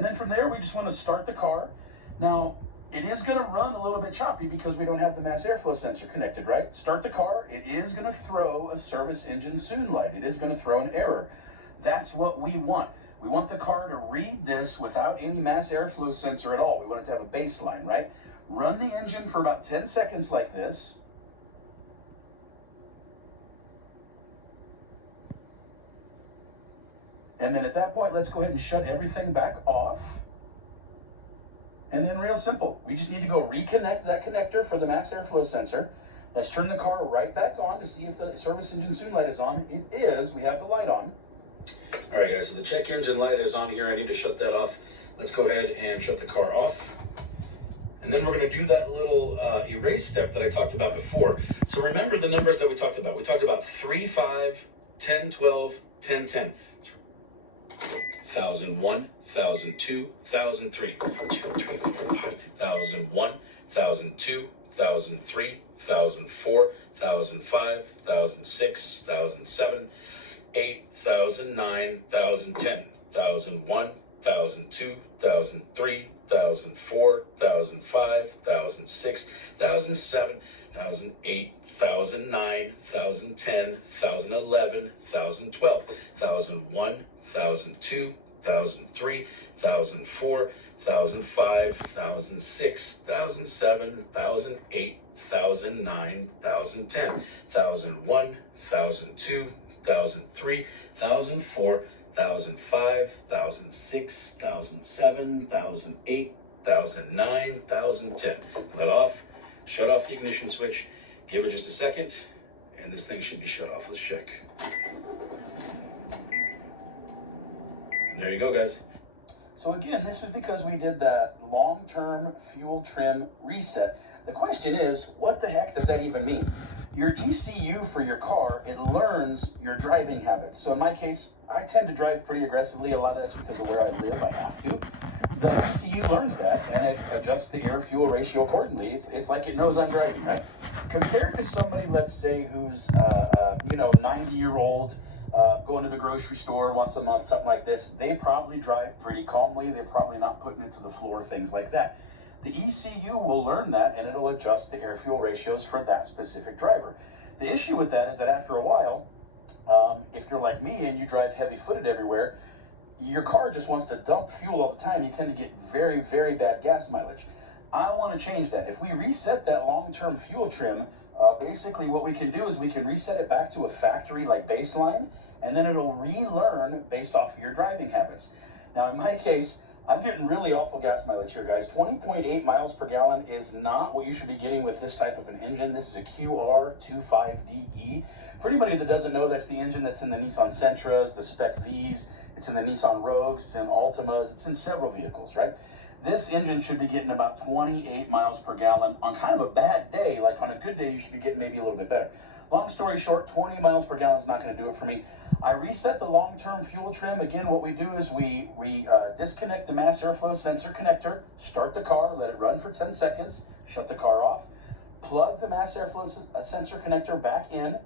And then from there, we just want to start the car. Now, it is going to run a little bit choppy because we don't have the mass airflow sensor connected, right? Start the car. It is going to throw a service engine soon light. It is going to throw an error. That's what we want. We want the car to read this without any mass airflow sensor at all. We want it to have a baseline, right? Run the engine for about 10 seconds like this. And then at that point, let's go ahead and shut everything back off. And then real simple, we just need to go reconnect that connector for the mass airflow sensor. Let's turn the car right back on to see if the service engine soon light is on. It is. We have the light on. All right, guys, so the check engine light is on here. I need to shut that off. Let's go ahead and shut the car off. And then we're going to do that little erase step that I talked about before. So remember the numbers that we talked about. We talked about 3, 5, 10, 12, 10, 10. 1001, 1002, 1003, 1, 2, 3, 4, 5, 1001, 1002, 1003, 1004, 1005, 1006, 1007, 8009, 1010, 1001, 1002, 1003, 1004, 1005, 1006, 1007, 1008, 1009, 1010, 1011, 1012, 1001, 1002, 1003, 1004, 1005, 1006, 1007, 1008, 1009, 1010, 1001, 1002, 1003, 1004, 1005, 1006, 1007, 1008, 1009, 1010. Let off, shut off the ignition switch, give it just a second, and this thing should be shut off. Let's check. There you go, guys. So again, this is because we did that long-term fuel trim reset. The question is, what the heck does that even mean? Your ECU for your car, it learns your driving habits. So in my case, I tend to drive pretty aggressively. A lot of that's because of where I live. I have to. The ECU learns that, and it adjusts the air-fuel ratio accordingly. It's like it knows I'm driving, right? Compared to somebody, let's say, who's 90-year-old, going to the grocery store once a month, something like this, they probably drive pretty calmly. They're probably not putting it to the floor, things like that. The ECU will learn that, and it'll adjust the air-fuel ratios for that specific driver. The issue with that is that after a while, if you're like me and you drive heavy-footed everywhere, your car just wants to dump fuel all the time. You tend to get very, very bad gas mileage. I want to change that. If we reset that long-term fuel trim, basically what we can do is we can reset it back to a factory-like baseline, and then it'll relearn based off of your driving habits. Now, in my case, I'm getting really awful gas mileage here, guys. 20.8 miles per gallon is not what you should be getting with this type of an engine. This is a QR25DE. For anybody that doesn't know, that's the engine that's in the Nissan Sentras, the Spec Vs, it's in the Nissan Rouges, it's in Altimas, it's in several vehicles, right? This engine should be getting about 28 miles per gallon. On kind of a bad day, like on a good day, you should be getting maybe a little bit better. Long story short, 20 miles per gallon is not going to do it for me. I reset the long-term fuel trim. Again, what we do is we disconnect the mass airflow sensor connector, start the car, let it run for 10 seconds, shut the car off, plug the mass airflow sensor connector back in,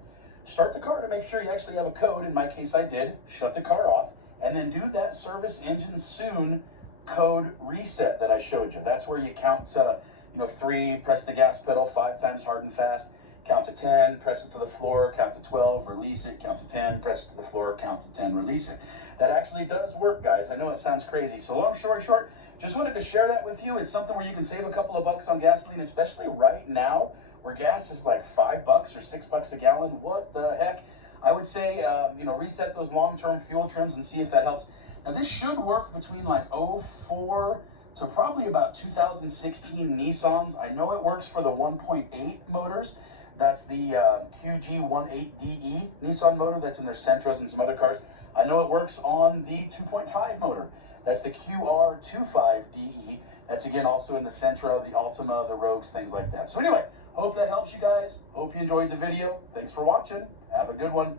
start the car to make sure you actually have a code. In my case, I did. Shut the car off, and then do that service engine soon code reset that I showed you. That's where you count 3, press the gas pedal 5 times hard and fast, count to 10, press it to the floor, count to 12, release it, count to 10, press it to the floor, count to 10, release it. That actually does work, guys. I know it sounds crazy. So long story short, just wanted to share that with you. It's something where you can save a couple of bucks on gasoline, especially right now where gas is like $5 or $6 a gallon. What the heck? I would say, reset those long-term fuel trims and see if that helps. Now, this should work between like 04 to probably about 2016 Nissans. I know it works for the 1.8 motors. That's the QG18DE Nissan motor that's in their Sentras and some other cars. I know it works on the 2.5 motor. That's the QR25DE. That's, again, also in the Sentra, the Altima, the Rogues, things like that. So anyway, hope that helps you guys. Hope you enjoyed the video. Thanks for watching. Have a good one.